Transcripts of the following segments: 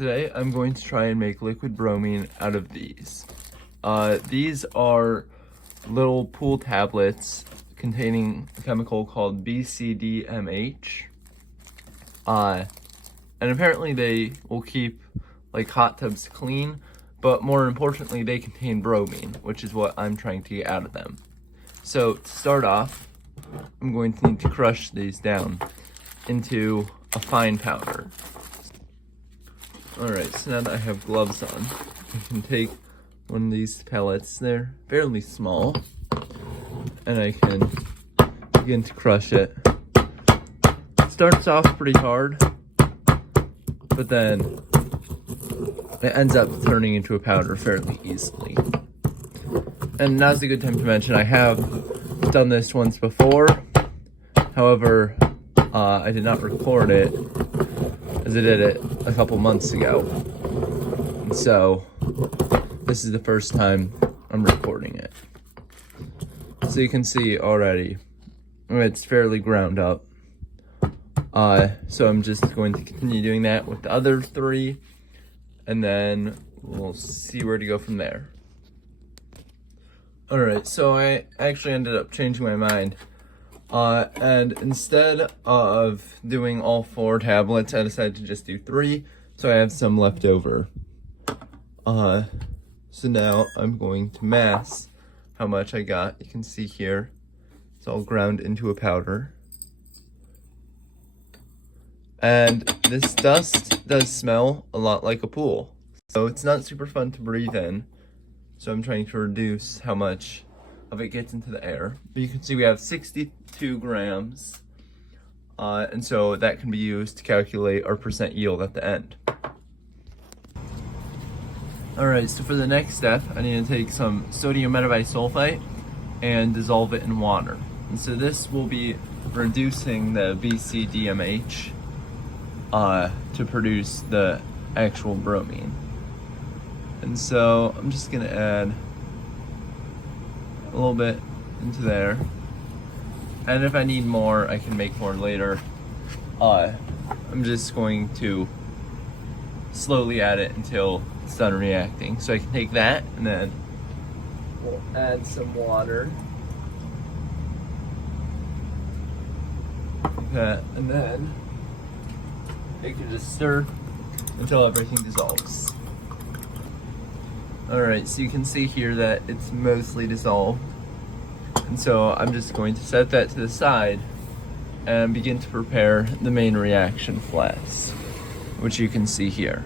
today I'm going to try and make liquid bromine out of these. These are little pool tablets containing a chemical called BCDMH. And apparently they will keep like hot tubs clean, but more importantly they contain bromine, which is what I'm trying to get out of them. So to start off, I'm going to need to crush these down into a fine powder. Alright, so now that I have gloves on, I can take one of these pellets. They're fairly small, and I can begin to crush it. It starts off pretty hard, but then it ends up turning into a powder fairly easily. And now's a good time to mention I have done this once before. However, I did not record it as I did it a couple months ago. And so this is the first time I'm recording it. So you can see already it's fairly ground up. So I'm just going to continue doing that with the other three, and then we'll see where to go from there. Alright, so I actually ended up changing my mind. And instead of doing all 4 tablets, I decided to just do 3, so I have some left over. So now I'm going to mass how much I got. You can see here, it's all ground into a powder. And this dust does smell a lot like a pool, so it's not super fun to breathe in. So I'm trying to reduce how much of it gets into the air. But you can see we have 62 grams, and so that can be used to calculate our percent yield at the end. Alright, so for the next step, I need to take some sodium metabisulfite and dissolve it in water. And so this will be reducing the BCDMH to produce the actual bromine. And so I'm just gonna add a little bit into there, and if I need more I can make more later. I'm just going to slowly add it until it's done reacting. So I can take that and then we'll add some water, like that, and then you can just stir until everything dissolves. Alright, so you can see here that it's mostly dissolved. And so I'm just going to set that to the side and begin to prepare the main reaction flask, which you can see here.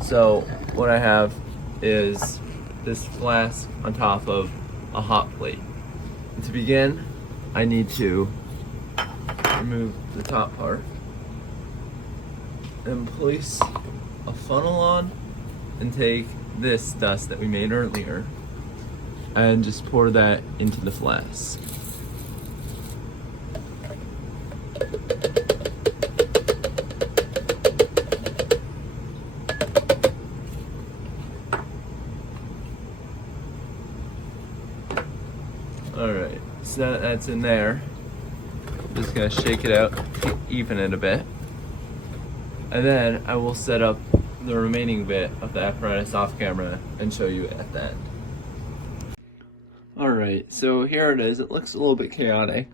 So what I have is this flask on top of a hot plate. And to begin, I need to remove the top part and place a funnel on, and take this dust that we made earlier and just pour that into the flask. Alright, so now that's in there, I'm just gonna shake it out to even it a bit, and then I will set up the remaining bit of the apparatus off camera and show you at the end. Alright, so here it is. It looks a little bit chaotic,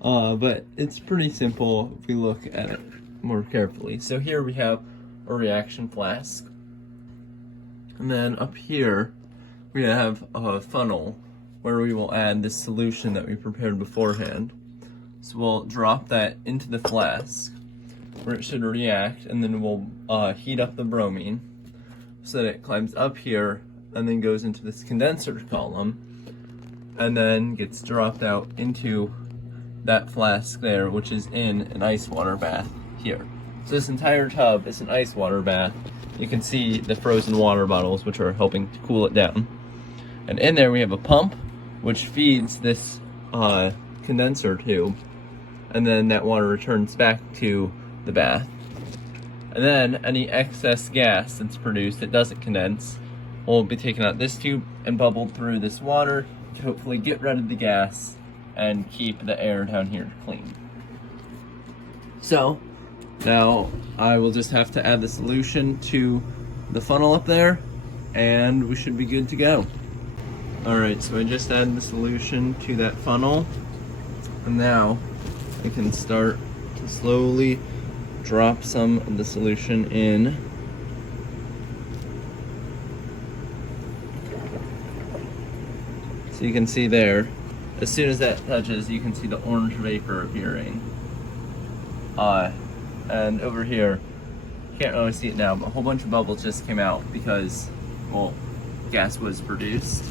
but it's pretty simple if we look at it more carefully. So here we have a reaction flask, and then up here we have a funnel where we will add this solution that we prepared beforehand. So we'll drop that into the flask, where it should react, and then we'll heat up the bromine so that it climbs up here and then goes into this condenser column and then gets dropped out into that flask there, which is in an ice water bath here. So this entire tub is an ice water bath. You can see the frozen water bottles, which are helping to cool it down. And in there we have a pump which feeds this condenser tube, and then that water returns back to the bath. And then any excess gas that's produced that doesn't condense will be taken out this tube and bubbled through this water to hopefully get rid of the gas and keep the air down here clean. So Now I will just have to add the solution to the funnel up there, and we should be good to go. Alright, so I just added the solution to that funnel, and now I can start to slowly drop some of the solution in. So you can see there, as soon as that touches, you can see the orange vapor appearing. And over here, you can't really see it now, but a whole bunch of bubbles just came out because, well, gas was produced.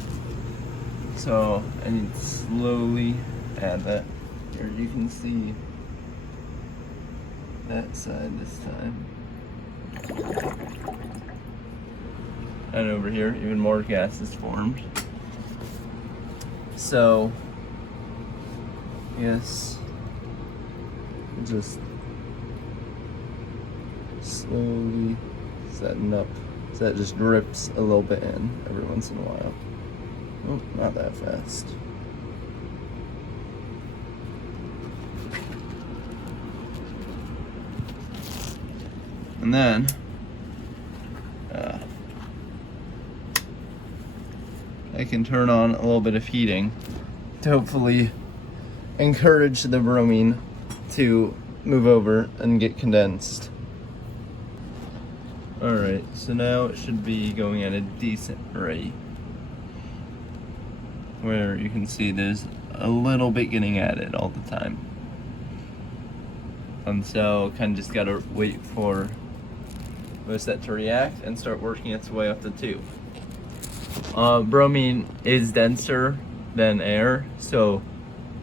So I need to slowly add that. Here you can see that side this time. And over here, even more gas is formed. So, yes, just slowly setting up so that just drips a little bit in every once in a while. Oh, not that fast. And then, I can turn on a little bit of heating to hopefully encourage the bromine to move over and get condensed. Alright, so now it should be going at a decent rate, where you can see there's a little bit getting added all the time. And so kind of just gotta wait for most of that to react and start working its way up the tube. Bromine is denser than air, so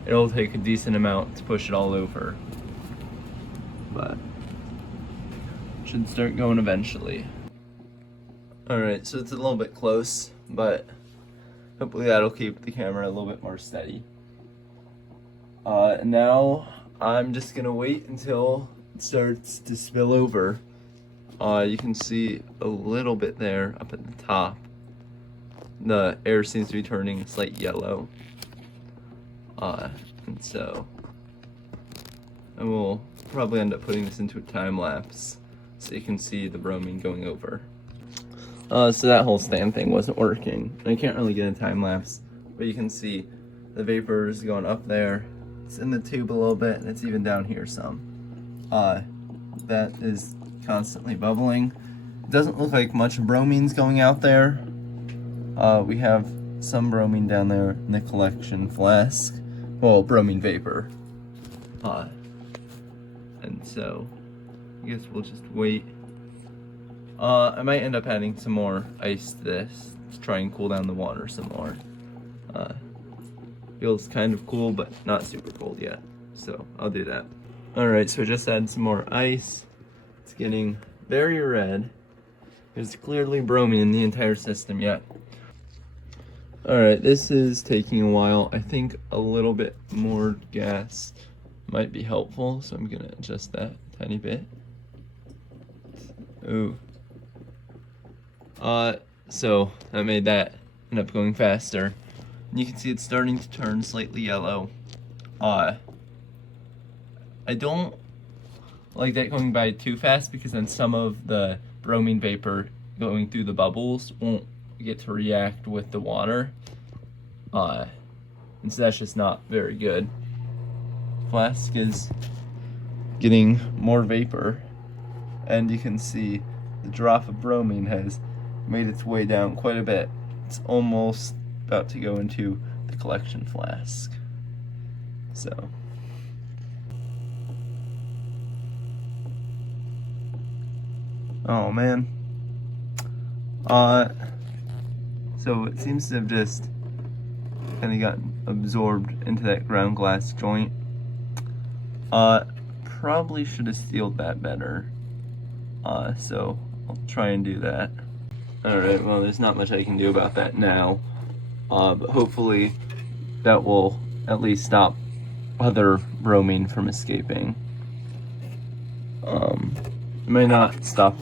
it'll take a decent amount to push it all over. But it should start going eventually. Alright, so it's a little bit close, but hopefully that'll keep the camera a little bit more steady. Now I'm just gonna wait until it starts to spill over. You can see a little bit there up at the top. The air seems to be turning a slight yellow. And so I will probably end up putting this into a time lapse so you can see the bromine going over. So that whole stand thing wasn't working. I can't really get a time lapse, but you can see the vapors going up there. It's in the tube a little bit, and it's even down here some. That is constantly bubbling. It doesn't look like much bromine's going out there. We have some bromine down there in the collection flask. Well, bromine vapor. And so, I guess we'll just wait. I might end up adding some more ice to this to try and cool down the water some more. Feels kind of cool, but not super cold yet. So, I'll do that. Alright, so I just added some more ice. It's getting very red. There's clearly bromine in the entire system yet. Alright, this is taking a while. I think a little bit more gas might be helpful, so I'm gonna adjust that a tiny bit. Ooh. So that made that end up going faster. And you can see it's starting to turn slightly yellow. I don't like that going by too fast because then some of the bromine vapor going through the bubbles won't get to react with the water. And so that's just not very good. Flask is getting more vapor, and you can see the drop of bromine has made its way down quite a bit. It's almost about to go into the collection flask. So oh man. So it seems to have just kind of gotten absorbed into that ground glass joint. Probably should have sealed that better. So I'll try and do that. Alright, well there's not much I can do about that now. But hopefully that will at least stop other bromine from escaping. It may not stop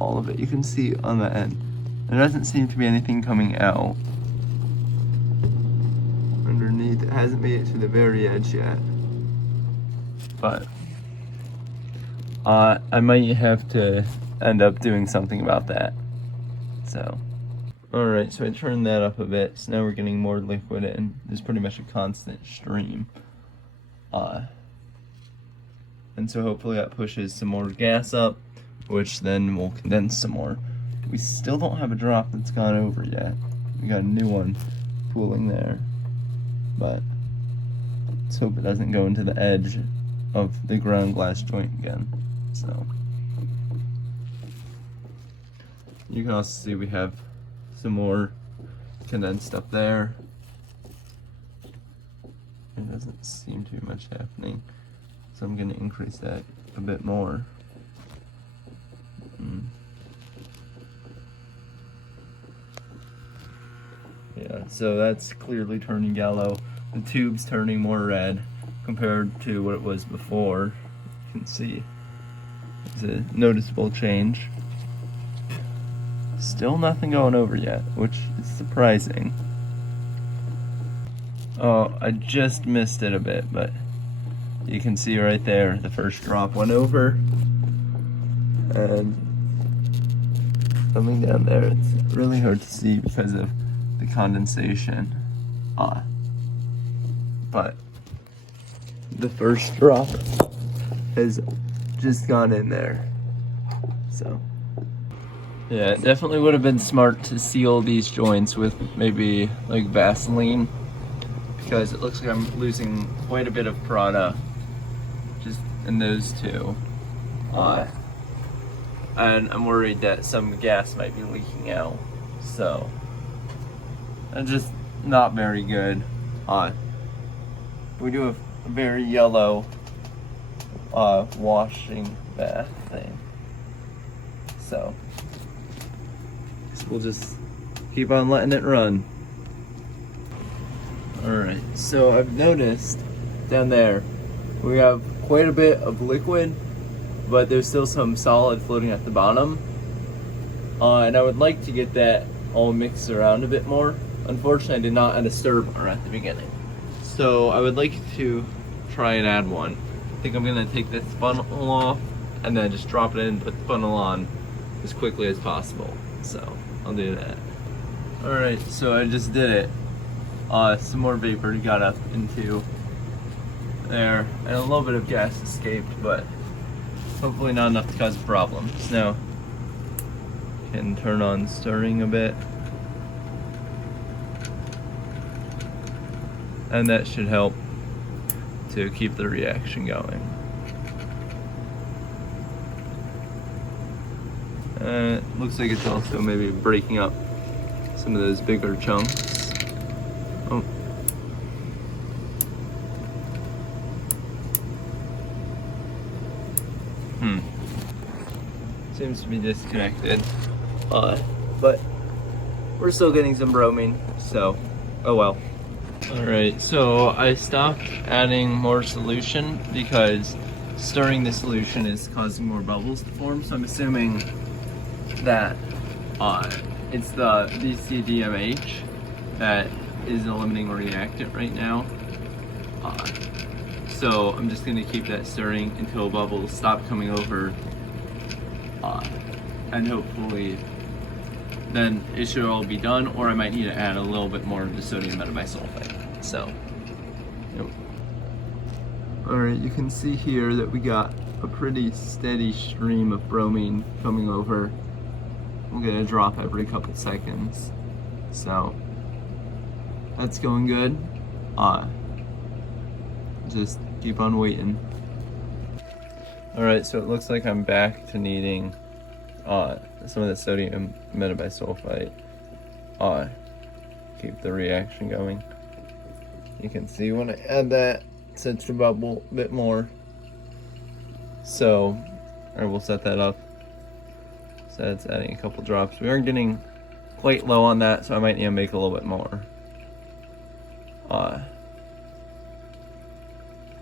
all of it. You can see on the end, there doesn't seem to be anything coming out. Underneath, it hasn't made it to the very edge yet. But I might have to end up doing something about that. So, alright, so I turned that up a bit, so now we're getting more liquid in. There's pretty much a constant stream. And so hopefully that pushes some more gas up, which then will condense some more. We still don't have a drop that's gone over yet. We got a new one pooling there, but let's hope it doesn't go into the edge of the ground glass joint again. So you can also see we have some more condensed up there. There doesn't seem to be much happening, so I'm going to increase that a bit more. Yeah, so that's clearly turning yellow. The tube's turning more red compared to what it was before. You can see there's a noticeable change. Still nothing going over yet, which is surprising. Oh, I just missed it a bit, but you can see right there the first drop went over. And coming down there, it's really hard to see because of the condensation. But the first drop has just gone in there. So yeah, it definitely would have been smart to seal these joints with maybe like Vaseline, because it looks like I'm losing quite a bit of product just in those two. And I'm worried that some gas might be leaking out. So that's just not very good. We do have a very yellow washing bath thing. So we'll just keep on letting it run. Alright, so I've noticed down there we have quite a bit of liquid, but there's still some solid floating at the bottom. And I would like to get that all mixed around a bit more. Unfortunately, I did not add a stir bar at the beginning. So I would like to try and add one. I think I'm gonna take this funnel off and then just drop it in, put the funnel on as quickly as possible. So I'll do that. Alright, so I just did it. Some more vapor got up into there, and a little bit of gas escaped, but hopefully not enough to cause a problem. So now can turn on stirring a bit, and that should help to keep the reaction going. Looks like it's also maybe breaking up some of those bigger chunks. Oh. Seems to be disconnected. But we're still getting some bromine, so oh well. Alright, so I stopped adding more solution because stirring the solution is causing more bubbles to form, so I'm assuming that it's the BCDMH that is a limiting reactant right now. So I'm just going to keep that stirring until bubbles stop coming over, and hopefully then it should all be done, or I might need to add a little bit more of the sodium metabisulfite. So, yep. Alright, you can see here that we got a pretty steady stream of bromine coming over. We'll get a drop every couple seconds. So that's going good. Just keep on waiting. Alright, so it looks like I'm back to needing some of the sodium metabisulfite. Keep the reaction going. You can see when I add that, it starts to bubble a bit more. So I will set that up. So that's adding a couple drops. We are getting quite low on that, so I might need to make a little bit more.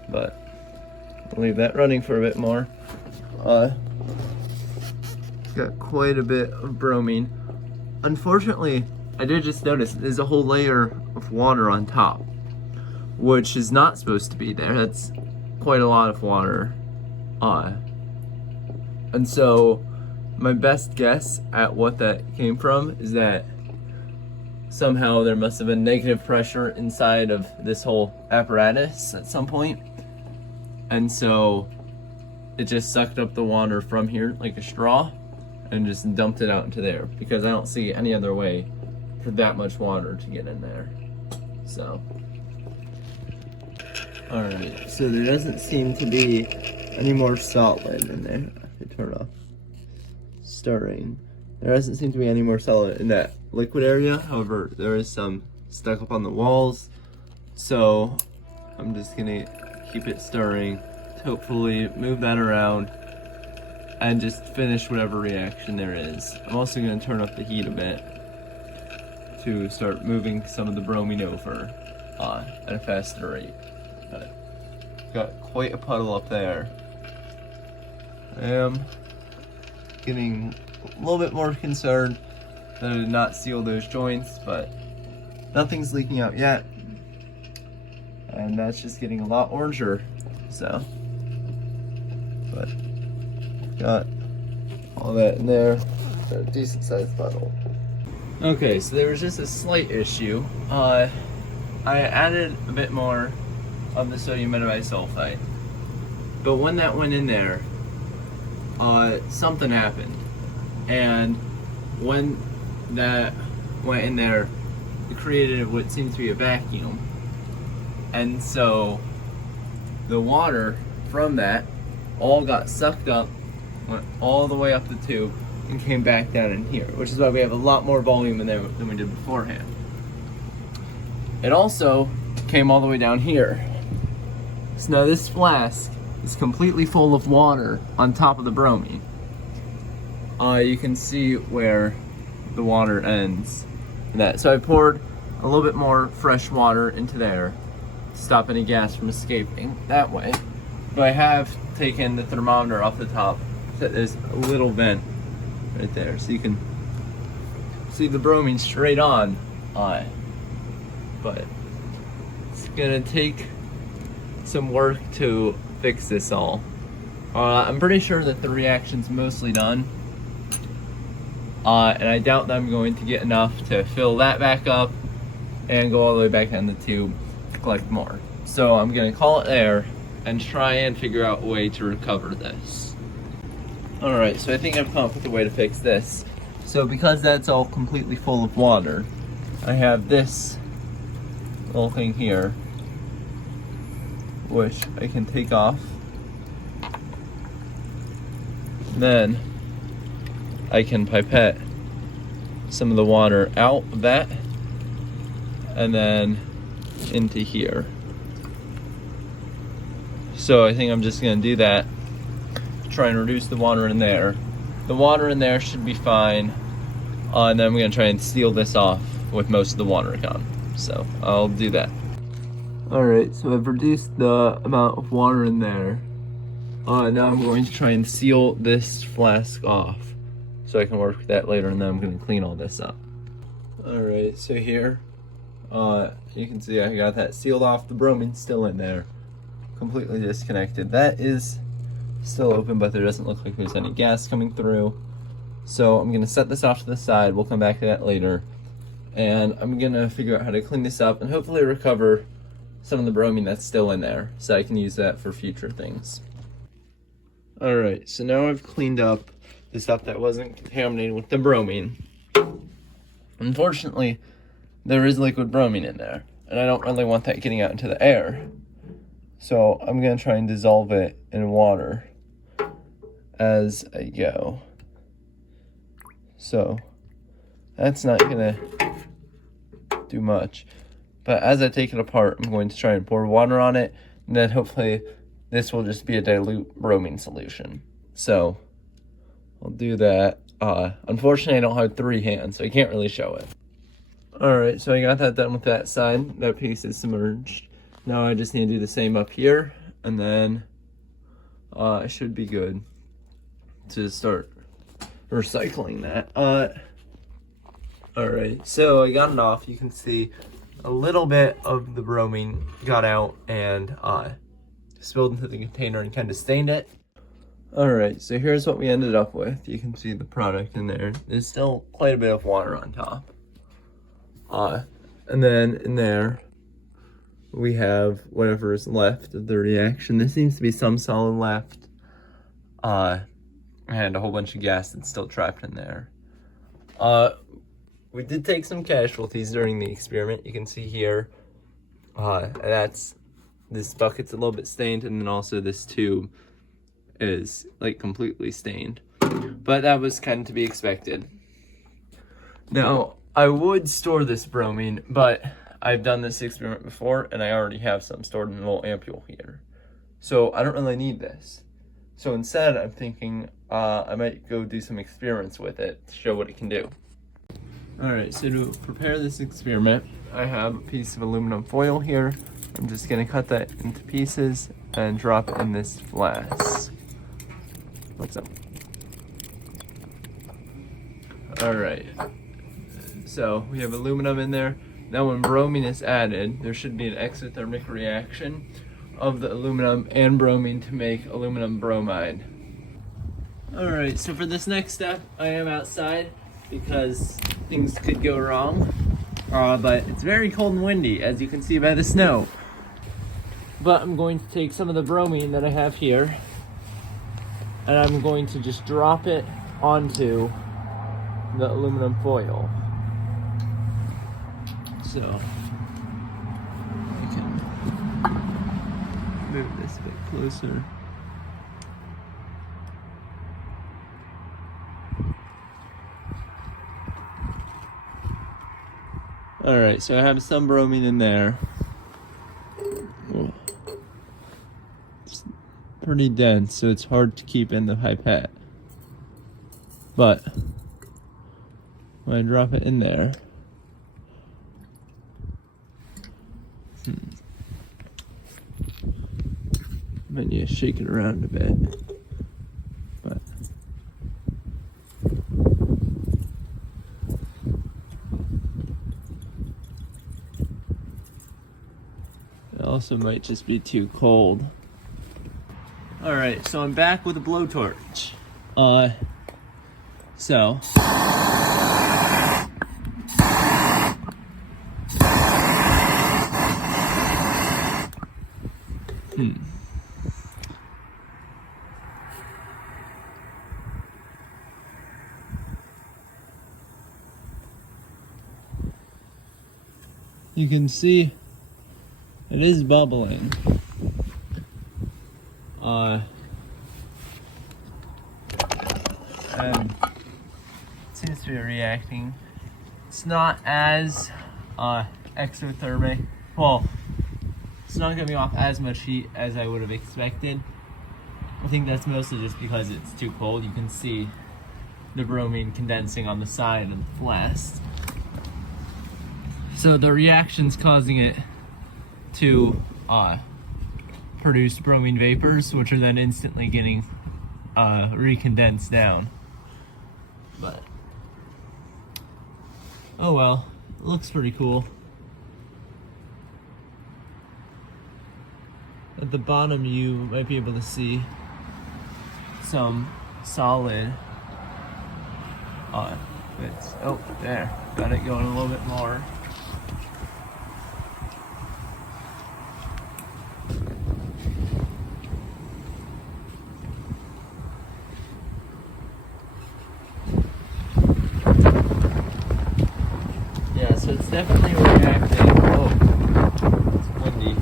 But I'll leave that running for a bit more. Got quite a bit of bromine. Unfortunately, I did just notice there's a whole layer of water on top, which is not supposed to be there. That's quite a lot of water. And so my best guess at what that came from is that somehow there must have been negative pressure inside of this whole apparatus at some point. And so it just sucked up the water from here like a straw and just dumped it out into there, because I don't see any other way for that much water to get in there. So, alright, so there doesn't seem to be any more solid in there. I turn off stirring. There doesn't seem to be any more solid in that liquid area. However, there is some stuck up on the walls. So I'm just gonna keep it stirring to hopefully move that around and just finish whatever reaction there is. I'm also gonna turn up the heat a bit to start moving some of the bromine over at a faster rate. But got quite a puddle up there. I am getting a little bit more concerned that I did not seal those joints, but nothing's leaking out yet. And that's just getting a lot oranger, so. But got all that in there, got a decent sized puddle. Okay, so there was just a slight issue. I added a bit more of the sodium metabisulfite, but when that went in there, something happened. And when that went in there, it created what seemed to be a vacuum. And so the water from that all got sucked up, went all the way up the tube, and came back down in here, which is why we have a lot more volume in there than we did beforehand. It also came all the way down here. So now this flask is completely full of water on top of the bromine. You can see where the water ends in that. So I poured a little bit more fresh water into there to stop any gas from escaping that way. But I have taken the thermometer off the top. There's a little vent right there, so you can see the bromine straight on. But it's gonna take some work to fix this all. I'm pretty sure that the reaction's mostly done. And I doubt that I'm going to get enough to fill that back up and go all the way back down the tube to collect more. So I'm gonna call it there and try and figure out a way to recover this. Alright, so I think I've come up with a way to fix this. So because that's all completely full of water, I have this little thing here, which I can take off. Then I can pipette some of the water out of that and then into here. So I think I'm just gonna do that, try and reduce the water in there. The water in there should be fine, and then I'm gonna try and seal this off with most of the water gone. So I'll do that. Alright, so I've reduced the amount of water in there. Now I'm going to try and seal this flask off so I can work with that later, and then I'm going to clean all this up. Alright, so here you can see I got that sealed off. The bromine's still in there, completely disconnected. That is still open, but there doesn't look like there's any gas coming through. So I'm going to set this off to the side. We'll come back to that later. And I'm going to figure out how to clean this up and hopefully recover some of the bromine that's still in there so I can use that for future things. Alright, so now I've cleaned up the stuff that wasn't contaminated with the bromine. Unfortunately, there is liquid bromine in there, and I don't really want that getting out into the air. So I'm going to try and dissolve it in water as I go. So that's not going to do much. But as I take it apart, I'm going to try and pour water on it, and then hopefully this will just be a dilute bromine solution. So I'll do that. Unfortunately, I don't have 3 hands, so I can't really show it. Alright, so I got that done with that side. That piece is submerged. Now I just need to do the same up here, and then I should be good to start recycling that. Alright, so I got it off. You can see a little bit of the bromine got out and spilled into the container and kind of stained it. Alright, so here's what we ended up with. You can see the product in there. There's still quite a bit of water on top. And then in there, we have whatever is left of the reaction. There seems to be some solid left. And a whole bunch of gas that's still trapped in there. We did take some casualties during the experiment. You can see here, that's this bucket's a little bit stained, and then also this tube is like completely stained. But that was kind of to be expected. Now, I would store this bromine, but I've done this experiment before, and I already have some stored in a little ampule here. So I don't really need this. So instead, I'm thinking I might go do some experiments with it to show what it can do. Alright, so to prepare this experiment, I have a piece of aluminum foil here. I'm just going to cut that into pieces and drop it in this flask. What's up? Alright, so we have aluminum in there. Now when bromine is added, there should be an exothermic reaction of the aluminum and bromine to make aluminum bromide. Alright, so for this next step, I am outside because things could go wrong. But it's very cold and windy, as you can see by the snow. But I'm going to take some of the bromine that I have here, and I'm going to just drop it onto the aluminum foil. So I can move this a bit closer. Alright, so I have some bromine in there. It's pretty dense, so it's hard to keep in the pipette. But when I drop it in there, might need to shake it around a bit. But it also might just be too cold. Alright, so I'm back with a blowtorch. You can see it is bubbling. And it seems to be reacting. It's not as exothermic. Well, it's not giving off as much heat as I would have expected. I think that's mostly just because it's too cold. You can see the bromine condensing on the side of the flask. So the reaction's causing it to produce bromine vapors, which are then instantly getting recondensed down. But oh well, it looks pretty cool. At the bottom you might be able to see some solid bits. Oh, there, got it going a little bit more. Yeah, so it's definitely reacting. Oh, it's windy.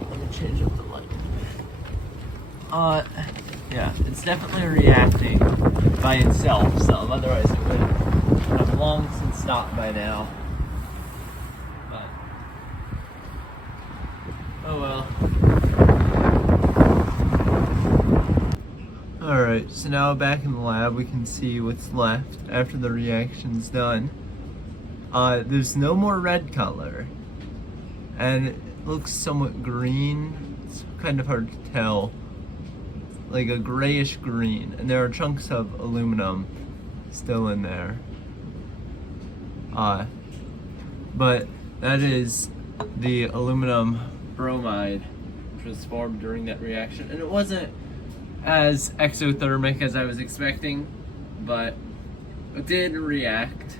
Let me change up the light. Yeah, it's definitely reacting by itself some, otherwise it would have long since stopped by now. But oh well. Alright, so now back in the lab we can see what's left after the reaction's done. There's no more red color, and it looks somewhat green. It's kind of hard to tell, like a grayish green, and there are chunks of aluminum still in there. But that is the aluminum bromide, which was formed during that reaction. And it wasn't as exothermic as I was expecting, but it did react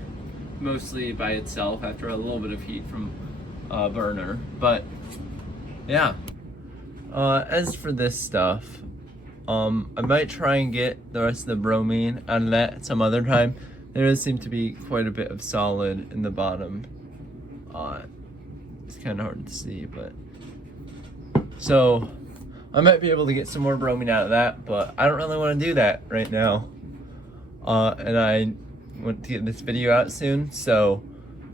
mostly by itself after a little bit of heat from a burner. But yeah, as for this stuff, I might try and get the rest of the bromine out of that some other time. There does seem to be quite a bit of solid in the bottom. It's kind of hard to see, but so I might be able to get some more bromine out of that, but I don't really want to do that right now. And I want to get this video out soon, so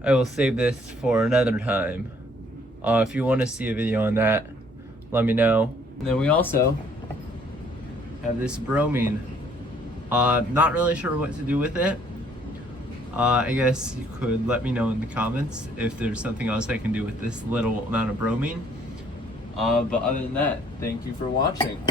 I will save this for another time. If you want to see a video on that, let me know. And then we also have this bromine. Not really sure what to do with it. I guess you could let me know in the comments if there's something else I can do with this little amount of bromine. But other than that, thank you for watching.